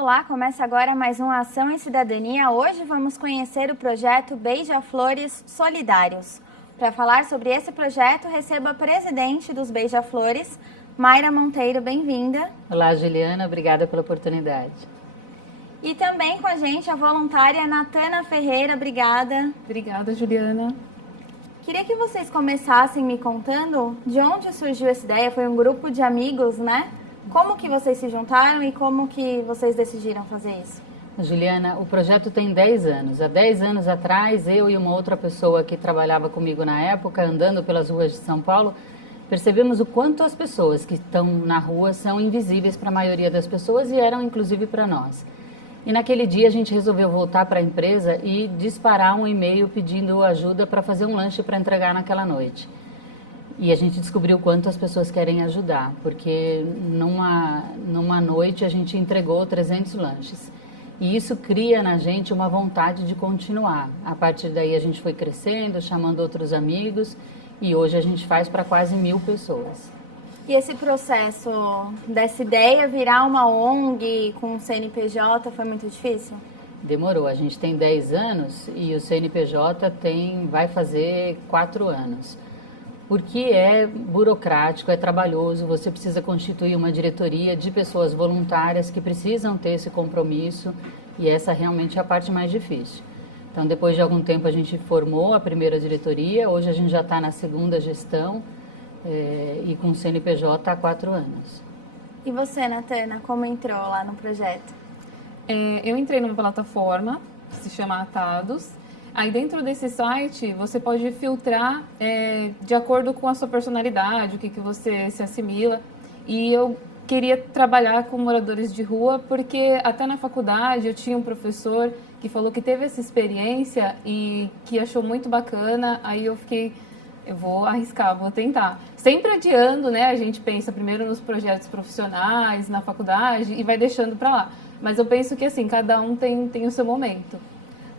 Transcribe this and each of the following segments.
Olá, começa agora mais uma Ação em Cidadania. Hoje vamos conhecer o projeto Beija-Flores Solidários. Para falar sobre esse projeto, recebo a presidente dos Beija-Flores, Mayra Monteiro, bem-vinda. Olá, Juliana, obrigada pela oportunidade. E também com a gente a voluntária Natana Ferreira, obrigada. Obrigada, Juliana. Queria que vocês começassem me contando de onde surgiu essa ideia. Foi um grupo de amigos, né? Como que vocês se juntaram e como que vocês decidiram fazer isso? Juliana, o projeto tem 10 anos. Há 10 anos atrás, eu e uma outra pessoa que trabalhava comigo na época, andando pelas ruas de São Paulo, percebemos o quanto as pessoas que estão na rua são invisíveis para a maioria das pessoas e eram inclusive para nós. E naquele dia a gente resolveu voltar para a empresa e disparar um e-mail pedindo ajuda para fazer um lanche para entregar naquela noite. E a gente descobriu o quanto as pessoas querem ajudar, porque numa noite a gente entregou 300 lanches. E isso cria na gente uma vontade de continuar. A partir daí a gente foi crescendo, chamando outros amigos, e hoje a gente faz para quase 1000 pessoas. E esse processo dessa ideia virar uma ONG com um CNPJ foi muito difícil? Demorou. A gente tem 10 anos e o CNPJ vai fazer 4 anos. Porque é burocrático, é trabalhoso, você precisa constituir uma diretoria de pessoas voluntárias que precisam ter esse compromisso e essa realmente é a parte mais difícil. Então, depois de algum tempo a gente formou a primeira diretoria, hoje a gente já está na segunda gestão e com o CNPJ há 4 anos. E você, Natana, como entrou lá no projeto? Eu entrei numa plataforma que se chama Atados. Aí dentro desse site você pode filtrar de acordo com a sua personalidade, o que você se assimila. E eu queria trabalhar com moradores de rua porque até na faculdade eu tinha um professor que falou que teve essa experiência e que achou muito bacana. Aí eu fiquei, eu vou arriscar, vou tentar. Sempre adiando, né? A gente pensa primeiro nos projetos profissionais, na faculdade e vai deixando para lá. Mas eu penso que assim, cada um tem o seu momento.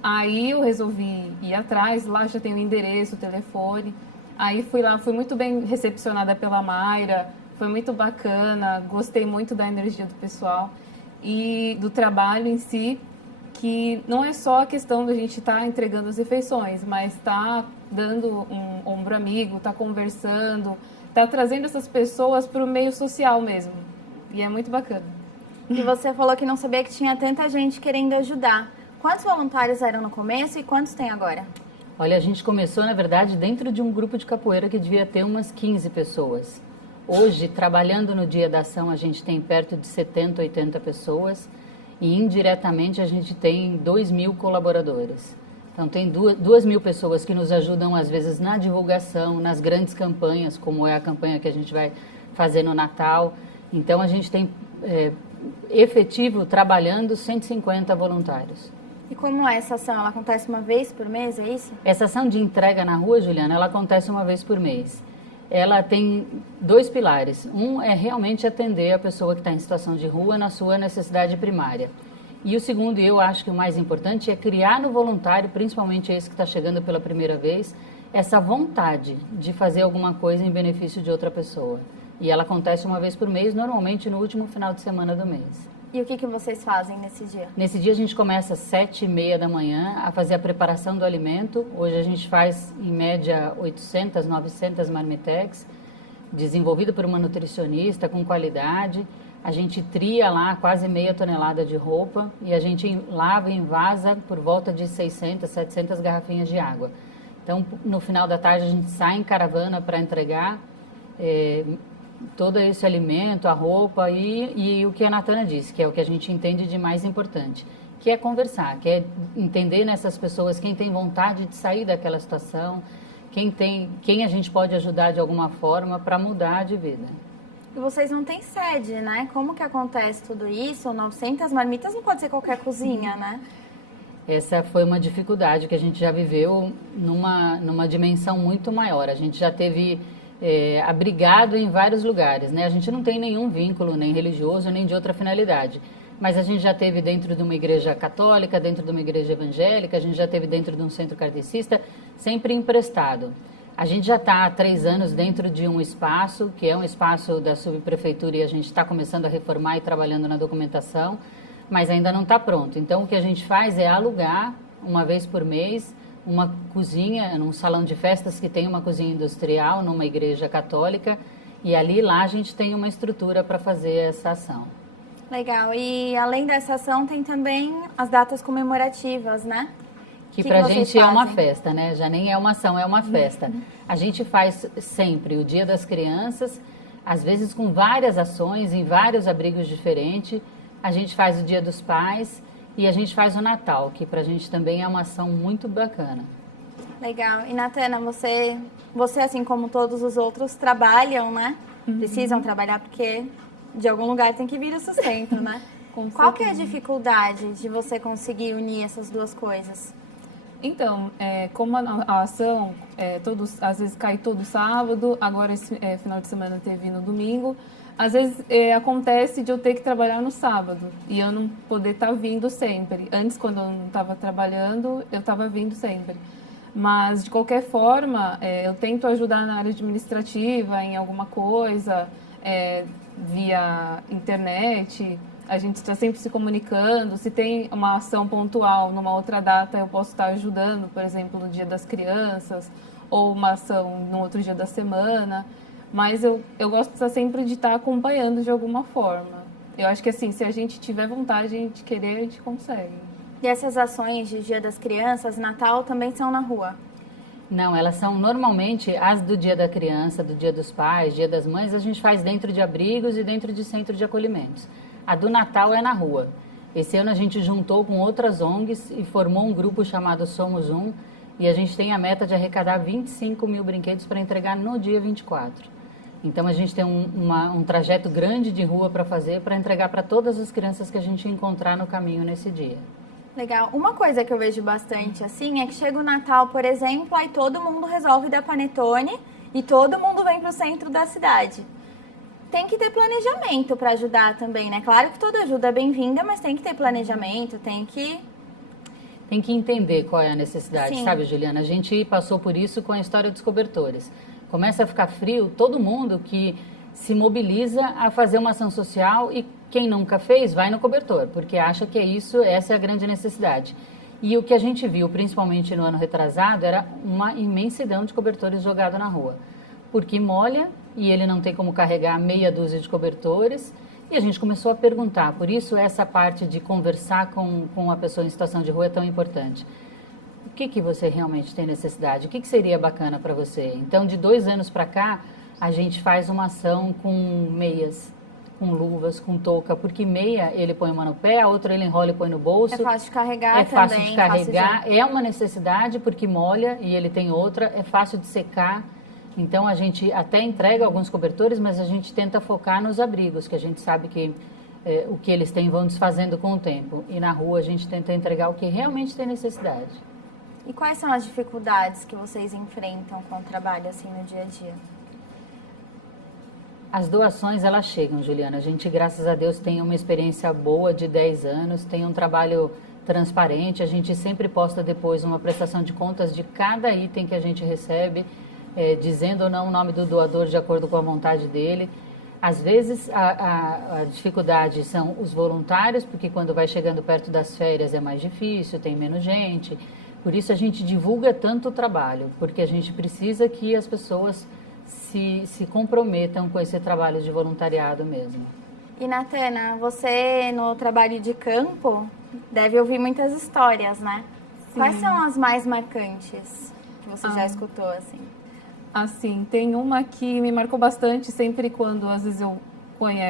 Aí eu resolvi ir atrás, lá já tem o endereço, o telefone. Aí fui lá, fui muito bem recepcionada pela Mayra, foi muito bacana, gostei muito da energia do pessoal e do trabalho em si, que não é só a questão da gente estar entregando as refeições, mas estar dando um ombro amigo, estar conversando, estar trazendo essas pessoas para o meio social mesmo. E é muito bacana. E você falou que não sabia que tinha tanta gente querendo ajudar. Quantos voluntários eram no começo e quantos tem agora? Olha, a gente começou, na verdade, dentro de um grupo de capoeira que devia ter umas 15 pessoas. Hoje, trabalhando no Dia da Ação, a gente tem perto de 70, 80 pessoas e indiretamente a gente tem 2.000 colaboradores. Então, tem 2.000 pessoas que nos ajudam, às vezes, na divulgação, nas grandes campanhas, como é a campanha que a gente vai fazer no Natal. Então, a gente tem efetivo, trabalhando, 150 voluntários. E como é essa ação? Ela acontece uma vez por mês, é isso? Essa ação de entrega na rua, Juliana, ela acontece uma vez por mês. Ela tem 2 pilares. Um é realmente atender a pessoa que está em situação de rua na sua necessidade primária. E o segundo, e eu acho que o mais importante, é criar no voluntário, principalmente esse que está chegando pela primeira vez, essa vontade de fazer alguma coisa em benefício de outra pessoa. E ela acontece uma vez por mês, normalmente no último final de semana do mês. E o que vocês fazem nesse dia? Nesse dia a gente começa às 7h30 da manhã a fazer a preparação do alimento. Hoje a gente faz em média 800, 900 marmitex, desenvolvido por uma nutricionista com qualidade. A gente tria lá quase meia tonelada de roupa e a gente lava e envasa por volta de 600, 700 garrafinhas de água. Então no final da tarde a gente sai em caravana para entregar todo esse alimento, a roupa e o que a Natana disse, que é o que a gente entende de mais importante, que é conversar, que é entender nessas pessoas quem tem vontade de sair daquela situação, quem a gente pode ajudar de alguma forma para mudar de vida. E vocês não têm sede, né? Como que acontece tudo isso? 900 marmitas não pode ser qualquer cozinha, né? Essa foi uma dificuldade que a gente já viveu numa dimensão muito maior. A gente já teve abrigado em vários lugares, né? A gente não tem nenhum vínculo, nem religioso, nem de outra finalidade. Mas a gente já teve dentro de uma igreja católica, dentro de uma igreja evangélica, a gente já teve dentro de um centro kardecista, sempre emprestado. A gente já está há 3 anos dentro de um espaço, que é um espaço da subprefeitura e a gente está começando a reformar e trabalhando na documentação, mas ainda não está pronto. Então, o que a gente faz é alugar, uma vez por mês, uma cozinha, num salão de festas que tem uma cozinha industrial, numa igreja católica, e ali lá a gente tem uma estrutura para fazer essa ação. Legal. E além dessa ação, tem também as datas comemorativas, né? Que para a gente é uma festa, né? Já nem é uma ação, é uma festa. A gente faz sempre o Dia das Crianças, às vezes com várias ações, em vários abrigos diferentes. A gente faz o Dia dos Pais e a gente faz o Natal, que para a gente também é uma ação muito bacana. Legal. E, Natana, você assim como todos os outros, trabalham, né? Precisam trabalhar porque de algum lugar tem que vir o sustento, né? Qual que é a dificuldade de você conseguir unir essas duas coisas? Então, como a ação às vezes cai todo sábado, agora esse final de semana teve no domingo, às vezes acontece de eu ter que trabalhar no sábado e eu não poder estar vindo sempre. Antes, quando eu não estava trabalhando, eu estava vindo sempre. Mas, de qualquer forma, eu tento ajudar na área administrativa, em alguma coisa, via internet. A gente está sempre se comunicando. Se tem uma ação pontual numa outra data, eu posso estar ajudando, por exemplo, no Dia das Crianças, ou uma ação no outro dia da semana. Mas eu gosto sempre de estar acompanhando de alguma forma. Eu acho que, assim, se a gente tiver vontade, a gente querer, a gente consegue. E essas ações de Dia das Crianças, Natal, também são na rua? Não, elas são normalmente as do Dia da Criança, do Dia dos Pais, Dia das Mães, a gente faz dentro de abrigos e dentro de centro de acolhimentos. A do Natal é na rua. Esse ano a gente juntou com outras ONGs e formou um grupo chamado Somos Um, e a gente tem a meta de arrecadar 25 mil brinquedos para entregar no dia 24. Então a gente tem um trajeto grande de rua para fazer, para entregar para todas as crianças que a gente encontrar no caminho nesse dia. Legal. Uma coisa que eu vejo bastante assim é que chega o Natal, por exemplo, aí todo mundo resolve dar panetone e todo mundo vem para o centro da cidade. Tem que ter planejamento para ajudar também, né? Claro que toda ajuda é bem-vinda, mas tem que ter planejamento, tem que entender qual é a necessidade, Sim. sabe, Juliana? A gente passou por isso com a história dos cobertores. Começa a ficar frio, todo mundo que se mobiliza a fazer uma ação social e quem nunca fez vai no cobertor, porque acha que essa é a grande necessidade. E o que a gente viu, principalmente no ano retrasado, era uma imensidão de cobertores jogados na rua, porque molha e ele não tem como carregar meia dúzia de cobertores. E a gente começou a perguntar, por isso essa parte de conversar com a pessoa em situação de rua é tão importante. O que você realmente tem necessidade? O que seria bacana para você? Então, de 2 anos para cá, a gente faz uma ação com meias, com luvas, com touca, porque meia ele põe uma no pé, a outra ele enrola e põe no bolso. É fácil de carregar também. É fácil de carregar, é uma necessidade porque molha e ele tem outra, é fácil de secar. Então, a gente até entrega alguns cobertores, mas a gente tenta focar nos abrigos, que a gente sabe que o que eles têm vão desfazendo com o tempo. E na rua a gente tenta entregar o que realmente tem necessidade. E quais são as dificuldades que vocês enfrentam com o trabalho assim no dia a dia? As doações, elas chegam, Juliana. A gente, graças a Deus, tem uma experiência boa de 10 anos, tem um trabalho transparente. A gente sempre posta depois uma prestação de contas de cada item que a gente recebe, dizendo ou não o nome do doador de acordo com a vontade dele. Às vezes, a dificuldade são os voluntários, porque quando vai chegando perto das férias é mais difícil, tem menos gente. Por isso, a gente divulga tanto o trabalho, porque a gente precisa que as pessoas se comprometam com esse trabalho de voluntariado mesmo. E, Natana, você no trabalho de campo deve ouvir muitas histórias, né? Sim. Quais são as mais marcantes que você já escutou, assim? Assim, tem uma que me marcou bastante, sempre quando, às vezes, eu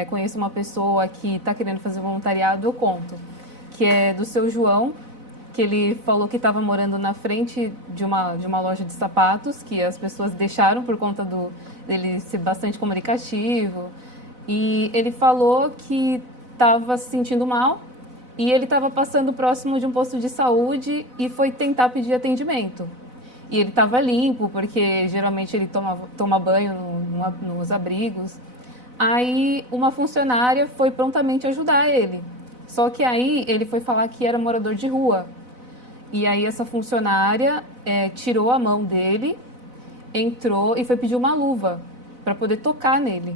conheço uma pessoa que está querendo fazer voluntariado, eu conto, que é do seu João, que ele falou que estava morando na frente de uma loja de sapatos, que as pessoas deixaram por conta dele ser bastante comunicativo. E ele falou que estava se sentindo mal e ele estava passando próximo de um posto de saúde e foi tentar pedir atendimento. E ele estava limpo, porque geralmente ele toma banho nos abrigos. Aí uma funcionária foi prontamente ajudar ele. Só que aí ele foi falar que era morador de rua. E aí essa funcionária tirou a mão dele, entrou e foi pedir uma luva para poder tocar nele.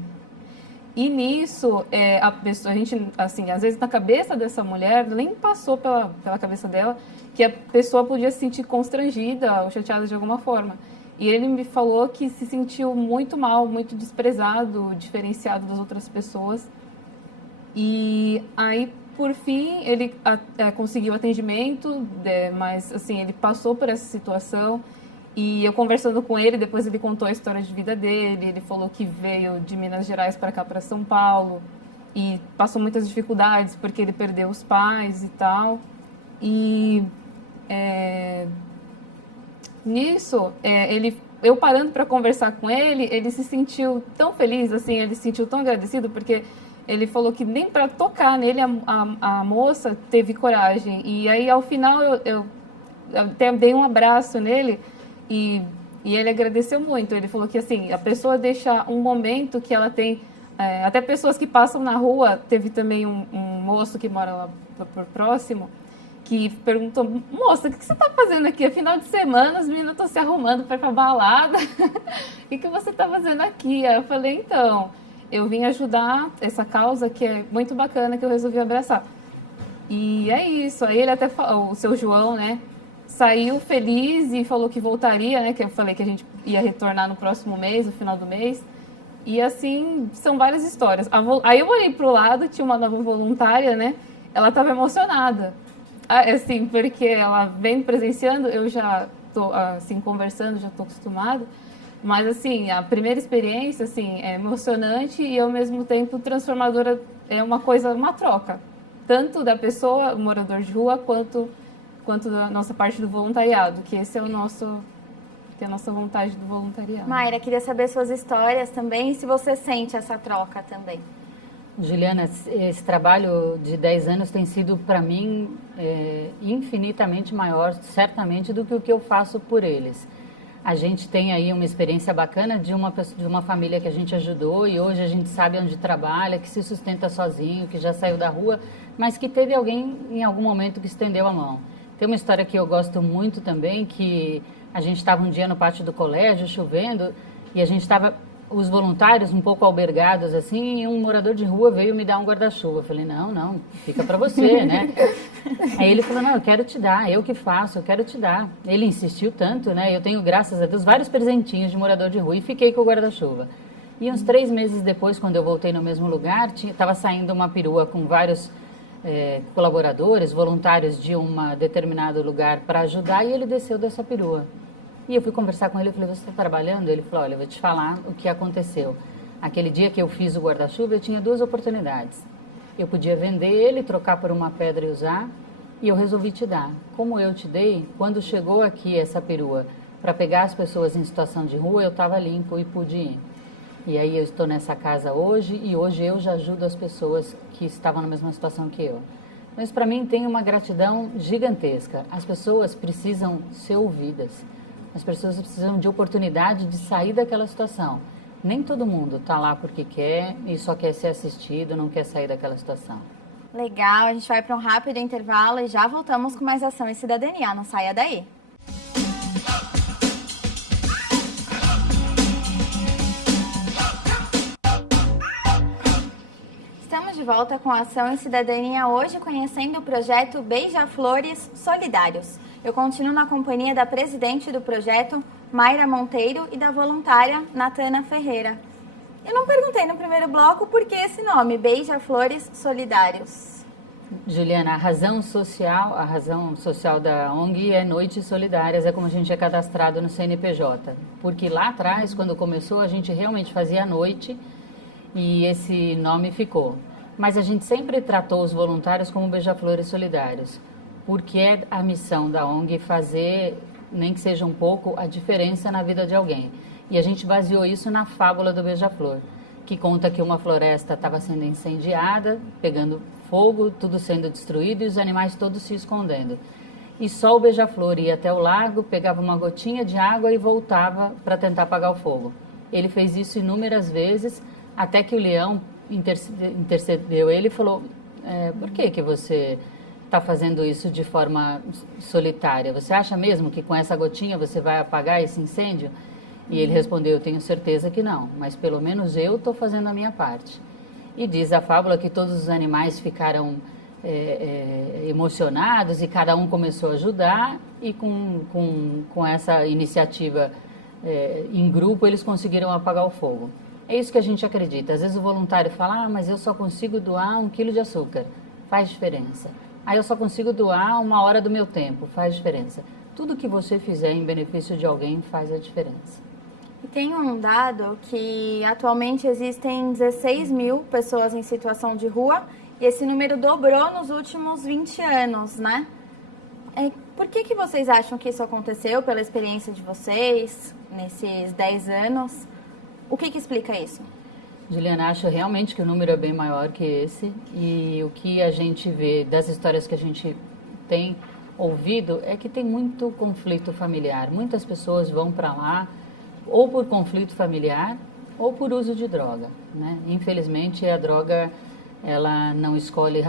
E nisso, a pessoa, a gente, assim, às vezes na cabeça dessa mulher, nem passou pela cabeça dela, que a pessoa podia se sentir constrangida ou chateada de alguma forma. E ele me falou que se sentiu muito mal, muito desprezado, diferenciado das outras pessoas. E aí, por fim, ele conseguiu atendimento, mas assim, ele passou por essa situação. E eu conversando com ele, depois ele contou a história de vida dele. Ele falou que veio de Minas Gerais para cá, para São Paulo, e passou muitas dificuldades porque ele perdeu os pais e tal. E nisso, eu parando para conversar com ele, ele se sentiu tão feliz, assim, ele se sentiu tão agradecido porque ele falou que nem para tocar nele a moça teve coragem. E aí, ao final, eu até dei um abraço nele. E ele agradeceu muito. Ele falou que assim, a pessoa deixa um momento que ela tem... até pessoas que passam na rua, teve também um moço que mora lá por próximo, que perguntou, moça, o que você está fazendo aqui? É final de semana, as meninas estão se arrumando para ir para balada. O que você está fazendo aqui? Aí eu falei, então, eu vim ajudar essa causa que é muito bacana, que eu resolvi abraçar. E é isso. Aí ele até falou, o seu João, né? Saiu feliz e falou que voltaria, né? Que eu falei que a gente ia retornar no próximo mês, no final do mês. E assim, são várias histórias. Aí eu olhei pro lado, tinha uma nova voluntária, né? Ela estava emocionada. Assim, porque ela vem presenciando, eu já tô assim, conversando, já tô acostumada. Mas assim, a primeira experiência, assim, é emocionante e ao mesmo tempo transformadora. É uma coisa, uma troca. Tanto da pessoa, o morador de rua, quanto da nossa parte do voluntariado, que esse é o nosso, que é a nossa vontade do voluntariado. Mayra, queria saber suas histórias também, e se você sente essa troca também. Juliana, esse trabalho de 10 anos tem sido, para mim, infinitamente maior, certamente, do que o que eu faço por eles. A gente tem aí uma experiência bacana de uma família que a gente ajudou e hoje a gente sabe onde trabalha, que se sustenta sozinho, que já saiu da rua, mas que teve alguém em algum momento que estendeu a mão. Tem uma história que eu gosto muito também, que a gente estava um dia no pátio do colégio, chovendo, e a gente estava, os voluntários, um pouco albergados, assim, e um morador de rua veio me dar um guarda-chuva. Eu falei, não, fica para você, né? Aí ele falou, não, eu quero te dar, eu que faço, eu quero te dar. Ele insistiu tanto, né? Eu tenho, graças a Deus, vários presentinhos de morador de rua e fiquei com o guarda-chuva. E uns 3 meses depois, quando eu voltei no mesmo lugar, estava saindo uma perua com vários colaboradores, voluntários de um determinado lugar para ajudar, e ele desceu dessa perua. E eu fui conversar com ele, eu falei, você está trabalhando? Ele falou, olha, eu vou te falar o que aconteceu. Aquele dia que eu fiz o guarda-chuva, eu tinha 2 oportunidades. Eu podia vender ele, trocar por uma pedra e usar, e eu resolvi te dar. Como eu te dei, quando chegou aqui essa perua para pegar as pessoas em situação de rua, eu estava limpo e pude ir. E aí eu estou nessa casa hoje, e hoje eu já ajudo as pessoas que estavam na mesma situação que eu. Mas para mim tem uma gratidão gigantesca. As pessoas precisam ser ouvidas. As pessoas precisam de oportunidade de sair daquela situação. Nem todo mundo está lá porque quer e só quer ser assistido, não quer sair daquela situação. Legal, a gente vai para um rápido intervalo e já voltamos com mais Ação e Cidadania. Não saia daí. Estamos de volta com a Ação e Cidadania hoje, conhecendo o projeto Beija-Flores Solidários. Eu continuo na companhia da presidente do projeto, Mayra Monteiro, e da voluntária, Natana Ferreira. Eu não perguntei no primeiro bloco por que esse nome, Beija-Flores Solidários. Juliana, a razão social da ONG é Noites Solidárias, é como a gente é cadastrado no CNPJ. Porque lá atrás, quando começou, a gente realmente fazia a noite e esse nome ficou. Mas a gente sempre tratou os voluntários como Beija-Flores Solidários, porque é a missão da ONG fazer, nem que seja um pouco, a diferença na vida de alguém. E a gente baseou isso na fábula do Beija-Flor, que conta que uma floresta estava sendo incendiada, pegando fogo, tudo sendo destruído e os animais todos se escondendo. E só o Beija-Flor ia até o lago, pegava uma gotinha de água e voltava para tentar apagar o fogo. Ele fez isso inúmeras vezes, até que o leão intercedeu ele e falou, por que você está fazendo isso de forma solitária? Você acha mesmo que com essa gotinha você vai apagar esse incêndio? E ele respondeu, eu tenho certeza que não, mas pelo menos eu estou fazendo a minha parte. E diz a fábula que todos os animais ficaram emocionados e cada um começou a ajudar, e com essa iniciativa em grupo eles conseguiram apagar o fogo. É isso que a gente acredita. Às vezes o voluntário fala, mas eu só consigo doar 1 quilo de açúcar. Faz diferença. Eu só consigo doar 1 hora do meu tempo. Faz diferença. Tudo que você fizer em benefício de alguém faz a diferença. E tem um dado que atualmente existem 16 mil pessoas em situação de rua, e esse número dobrou nos últimos 20 anos, né? Por que vocês acham que isso aconteceu, pela experiência de vocês, nesses 10 anos? O que explica isso? Juliana, acho realmente que o número é bem maior que esse, e o que a gente vê das histórias que a gente tem ouvido é que tem muito conflito familiar. Muitas pessoas vão para lá ou por conflito familiar ou por uso de droga, né? Infelizmente, a droga, ela não escolhe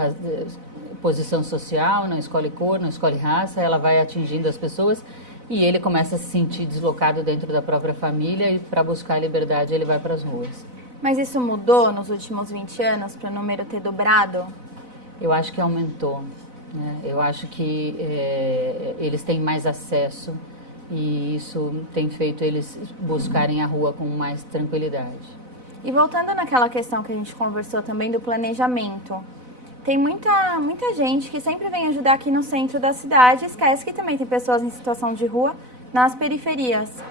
posição social, não escolhe cor, não escolhe raça, ela vai atingindo as pessoas e ele começa a se sentir deslocado dentro da própria família, e para buscar a liberdade ele vai para as ruas. Mas isso mudou nos últimos 20 anos para o número ter dobrado? Eu acho que aumentou, né? Eu acho que eles têm mais acesso, e isso tem feito eles buscarem a rua com mais tranquilidade. E voltando naquela questão que a gente conversou também do planejamento, tem muita gente que sempre vem ajudar aqui no centro da cidade, esquece que também tem pessoas em situação de rua nas periferias.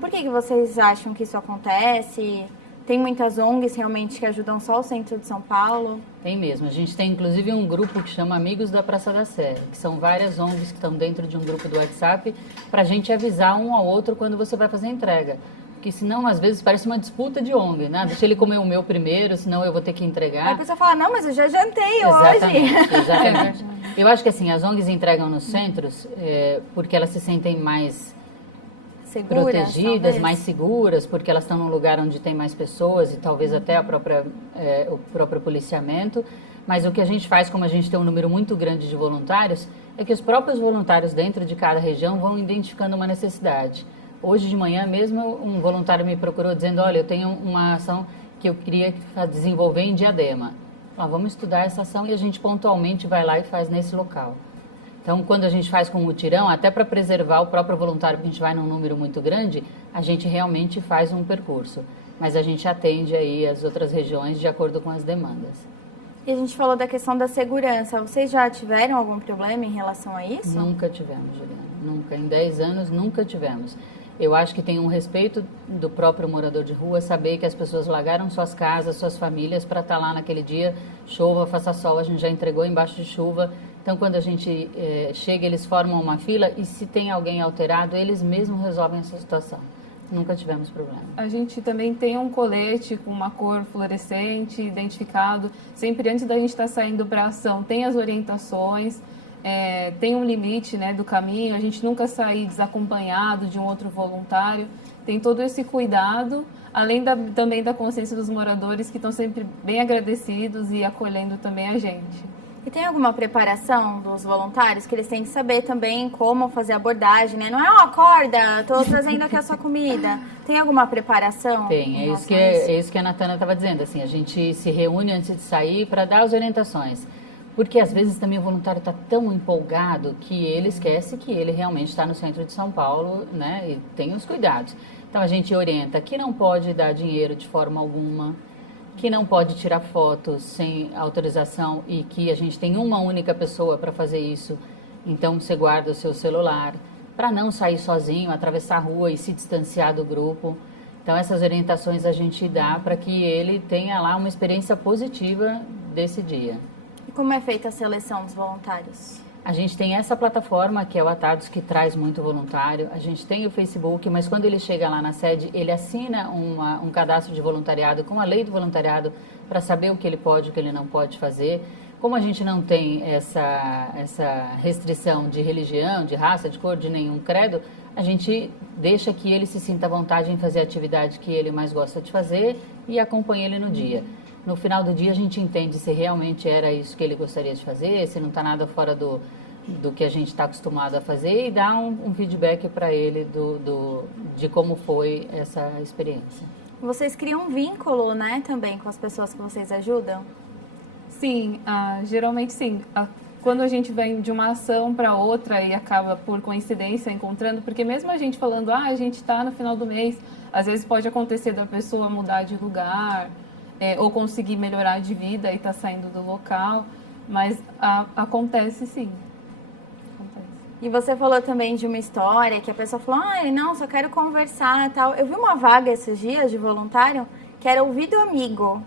Por que vocês acham que isso acontece? Tem muitas ONGs realmente que ajudam só o centro de São Paulo? Tem mesmo. A gente tem inclusive um grupo que chama Amigos da Praça da Sé, que são várias ONGs que estão dentro de um grupo do WhatsApp, para a gente avisar um ao outro quando você vai fazer a entrega. Porque senão, às vezes, parece uma disputa de ONG, né? Deixa ele comer o meu primeiro, senão eu vou ter que entregar. Aí a pessoa fala, não, mas eu já jantei Exatamente, hoje. Exatamente. Eu acho que assim, as ONGs entregam nos centros porque elas se sentem mais seguras, protegidas, talvez. mais seguras, porque elas estão num lugar onde tem mais pessoas e talvez até o próprio policiamento. Mas o que a gente faz, como a gente tem um número muito grande de voluntários, é que os próprios voluntários dentro de cada região vão identificando uma necessidade. Hoje de manhã mesmo, um voluntário me procurou dizendo, olha, eu tenho uma ação que eu queria desenvolver em Diadema. Vamos estudar essa ação, e a gente pontualmente vai lá e faz nesse local. Então, quando a gente faz com o mutirão, até para preservar o próprio voluntário, porque a gente vai num número muito grande, a gente realmente faz um percurso. Mas a gente atende aí as outras regiões de acordo com as demandas. E a gente falou da questão da segurança. Vocês já tiveram algum problema em relação a isso? Nunca tivemos, Juliana. Nunca. Em 10 anos, nunca tivemos. Eu acho que tem um respeito do próprio morador de rua, saber que as pessoas largaram suas casas, suas famílias para estar lá naquele dia, chova, faça sol, a gente já entregou embaixo de chuva. Então, quando a gente chega, eles formam uma fila, e se tem alguém alterado, eles mesmos resolvem essa situação. Nunca tivemos problema. A gente também tem um colete com uma cor fluorescente, identificado. Sempre antes da gente estar saindo para a ação, tem as orientações, tem um limite, né, do caminho. A gente nunca sair desacompanhado de um outro voluntário. Tem todo esse cuidado, além também da consciência dos moradores, que estão sempre bem agradecidos e acolhendo também a gente. E tem alguma preparação dos voluntários que eles têm que saber também como fazer a abordagem, né? Não é, acorda, estou trazendo aqui a sua comida. Tem alguma preparação? Tem, é isso que a Natana estava dizendo. Assim, a gente se reúne antes de sair para dar as orientações. Porque às vezes também o voluntário está tão empolgado que ele esquece que ele realmente está no centro de São Paulo, né? E tem os cuidados. Então a gente orienta que não pode dar dinheiro de forma alguma, que não pode tirar fotos sem autorização, e que a gente tem uma única pessoa para fazer isso. Então você guarda o seu celular, para não sair sozinho, atravessar a rua e se distanciar do grupo. Então essas orientações a gente dá para que ele tenha lá uma experiência positiva desse dia. E como é feita a seleção dos voluntários? A gente tem essa plataforma, que é o Atados, que traz muito voluntário. A gente tem o Facebook, mas quando ele chega lá na sede, ele assina um cadastro de voluntariado com a lei do voluntariado, para saber o que ele pode e o que ele não pode fazer. Como a gente não tem essa restrição de religião, de raça, de cor, de nenhum credo, a gente deixa que ele se sinta à vontade em fazer a atividade que ele mais gosta de fazer e acompanha ele no dia. No final do dia, a gente entende se realmente era isso que ele gostaria de fazer, se não está nada fora do que a gente está acostumado a fazer, e dá um feedback para ele de como foi essa experiência. Vocês criam um vínculo, né, também com as pessoas que vocês ajudam? Sim, geralmente sim. Quando a gente vem de uma ação para outra e acaba por coincidência encontrando, porque mesmo a gente falando, a gente está no final do mês, às vezes pode acontecer da pessoa mudar de lugar, ou conseguir melhorar de vida e estar saindo do local, mas acontece sim. Acontece. E você falou também de uma história que a pessoa falou, não, só quero conversar e tal. Eu vi uma vaga esses dias de voluntário que era ouvido amigo.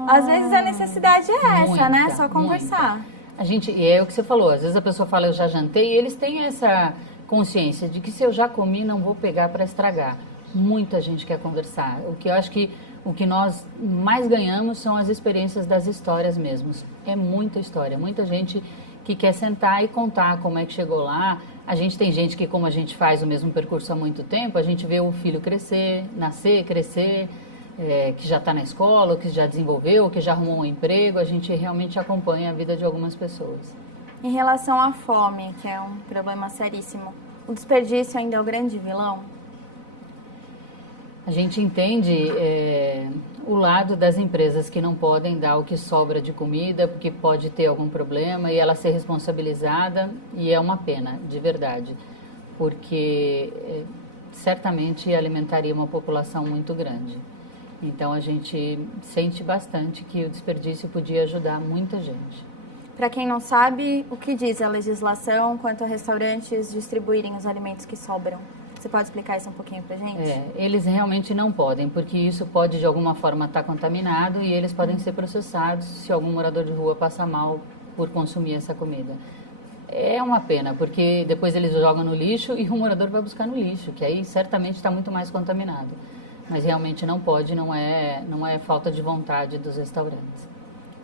Às vezes a necessidade é essa, muita, né? Só conversar. Muita. E é o que você falou, às vezes a pessoa fala, eu já jantei, e eles têm essa consciência de que se eu já comi, não vou pegar para estragar. Muita gente quer conversar. O que eu acho que o que nós mais ganhamos são as experiências das histórias mesmos. É muita história, muita gente que quer sentar e contar como é que chegou lá. A gente tem gente que, como a gente faz o mesmo percurso há muito tempo, a gente vê o filho crescer, nascer, crescer, que já está na escola, ou que já desenvolveu, ou que já arrumou um emprego. A gente realmente acompanha a vida de algumas pessoas. Em relação à fome, que é um problema seríssimo, o desperdício ainda é o grande vilão? A gente entende o lado das empresas que não podem dar o que sobra de comida, porque pode ter algum problema e ela ser responsabilizada, e é uma pena, de verdade, porque certamente alimentaria uma população muito grande. Então a gente sente bastante que o desperdício podia ajudar muita gente. Para quem não sabe, o que diz a legislação quanto a restaurantes distribuírem os alimentos que sobram? Você pode explicar isso um pouquinho pra gente? Eles realmente não podem, porque isso pode de alguma forma estar contaminado e eles podem ser processados se algum morador de rua passar mal por consumir essa comida. É uma pena, porque depois eles jogam no lixo e o morador vai buscar no lixo, que aí certamente está muito mais contaminado. Mas realmente não pode, não é falta de vontade dos restaurantes.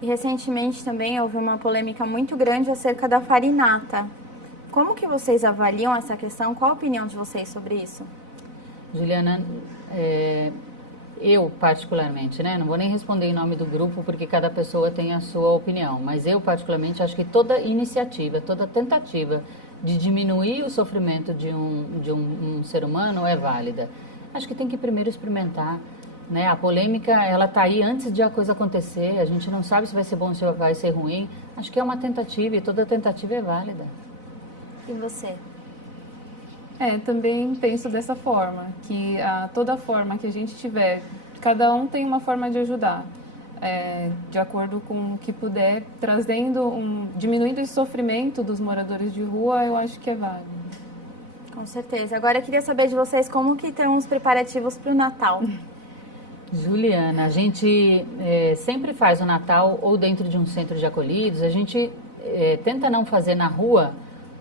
E recentemente também houve uma polêmica muito grande acerca da farinata. Como que vocês avaliam essa questão? Qual a opinião de vocês sobre isso? Juliana, eu particularmente, não vou nem responder em nome do grupo, porque cada pessoa tem a sua opinião, mas eu particularmente acho que toda iniciativa, toda tentativa de diminuir o sofrimento de um ser humano é válida. Acho que tem que primeiro experimentar, A polêmica, ela está aí antes de a coisa acontecer, a gente não sabe se vai ser bom ou se vai ser ruim. Acho que é uma tentativa e toda tentativa é válida. E você? Também penso dessa forma, que toda forma que a gente tiver, cada um tem uma forma de ajudar, de acordo com o que puder, diminuindo esse sofrimento dos moradores de rua, eu acho que é válido. Com certeza. Agora eu queria saber de vocês como que estão os preparativos para o Natal. Juliana, a gente sempre faz o Natal ou dentro de um centro de acolhidos. A gente tenta não fazer na rua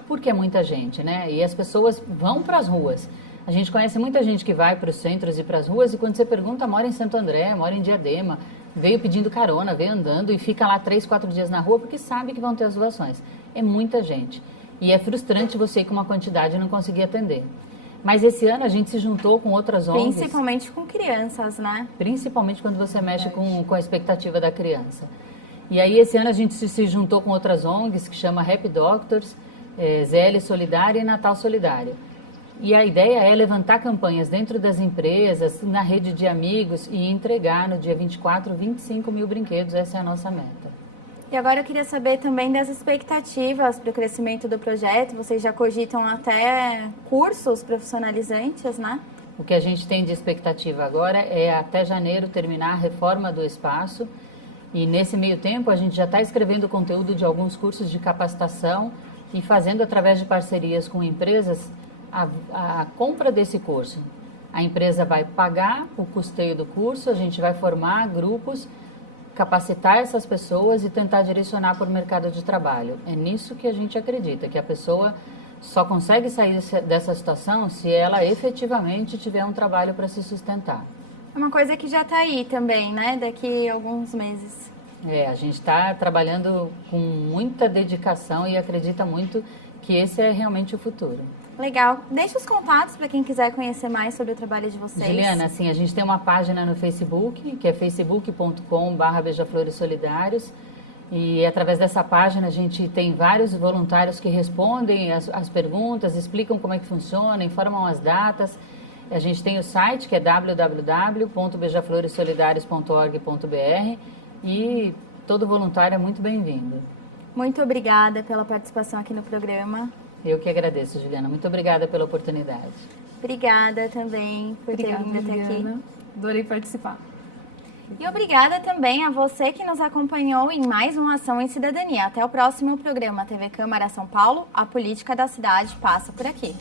porque é muita gente, E as pessoas vão para as ruas. A gente conhece muita gente que vai para os centros e para as ruas e quando você pergunta, mora em Santo André, mora em Diadema, veio pedindo carona, veio andando e fica lá 3, 4 dias na rua porque sabe que vão ter as doações. É muita gente. E é frustrante você ir com uma quantidade e não conseguir atender. Mas esse ano a gente se juntou com outras ONGs. Principalmente com crianças, Principalmente quando você mexe com a expectativa da criança. E aí esse ano a gente se juntou com outras ONGs que chama Happy Doctors, ZL Solidária e Natal Solidário. E a ideia é levantar campanhas dentro das empresas, na rede de amigos e entregar no dia 24, 25 mil brinquedos. Essa é a nossa meta. E agora eu queria saber também das expectativas para o crescimento do projeto. Vocês já cogitam até cursos profissionalizantes, O que a gente tem de expectativa agora é até janeiro terminar a reforma do espaço. E nesse meio tempo a gente já está escrevendo conteúdo de alguns cursos de capacitação e fazendo através de parcerias com empresas a compra desse curso. A empresa vai pagar o custeio do curso, a gente vai formar grupos, capacitar essas pessoas e tentar direcionar para o mercado de trabalho. É nisso que a gente acredita, que a pessoa só consegue sair dessa situação se ela efetivamente tiver um trabalho para se sustentar. É uma coisa que já está aí também, daqui a alguns meses. A gente está trabalhando com muita dedicação e acredita muito que esse é realmente o futuro. Legal. Deixa os contatos para quem quiser conhecer mais sobre o trabalho de vocês. Juliana, a gente tem uma página no Facebook, que é facebook.com/Beija-Flores Solidários. E através dessa página a gente tem vários voluntários que respondem as perguntas, explicam como é que funciona, informam as datas. A gente tem o site que é www.beijafloressolidarios.org.br e todo voluntário é muito bem-vindo. Muito obrigada pela participação aqui no programa. Eu que agradeço, Juliana. Muito obrigada pela oportunidade. Obrigada também por ter vindo até aqui. Adorei participar. E obrigada também a você que nos acompanhou em mais uma Ação em Cidadania. Até o próximo programa TV Câmara São Paulo. A política da cidade passa por aqui.